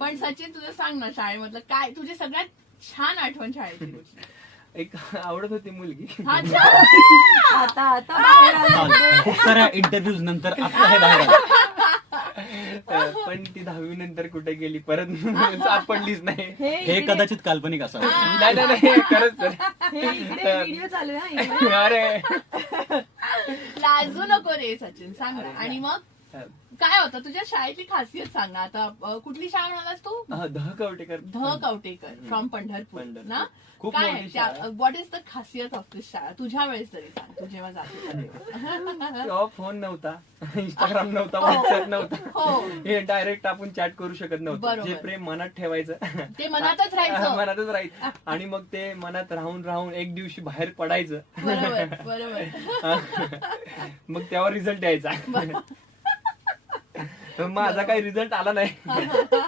पण सचिन तुझं सांग ना शाळेमधलं काय तुझी सगळ्यात छान आठवण शाळेची कुठली? एक आवडत होती मुलगी. अच्छा. आता बाहेर आलो. खूप साऱ्या इंटरव्ह्यूज नंतर आता हे बाहेर आलं. पण ती 10वी नंतर कुठे गेली परत सापडलीच नाही. हे कदाचित काल्पनिक असावं. नाही खरंच व्हिडिओ चालू आहे हा. अरे लाजू नको रे सचिन सांग ना. आणि मग काय होतं तुझ्या शाळेतली खासियत सांग ना. आता कुठली शाळा म्हणालास तू? दह कवटेकर. ध कवटेकर फ्रॉम पंढरपूर ना. खूप काय मोठी शाळा. व्हॉट इज द खासियत ऑफ दिस शाळा तुझ्या वेळेस तरी सांग तू जेव्हा जाते तेव्हा फोन नव्हता, इंस्टाग्राम नव्हता, व्हॉट्सअप नव्हता. हो. हे डायरेक्ट आपण चॅट करू शकत नव्हतं. बरोबर. जे प्रेम मनात ठेवायचं ते मनातच राहायचं. मनातच राहायचं. आणि मग ते मनात राहून एक दिवशी बाहेर पडायचं. बरोबर. मग त्यावर रिझल्ट यायचा. माझा काही रिझल्ट आला नाही.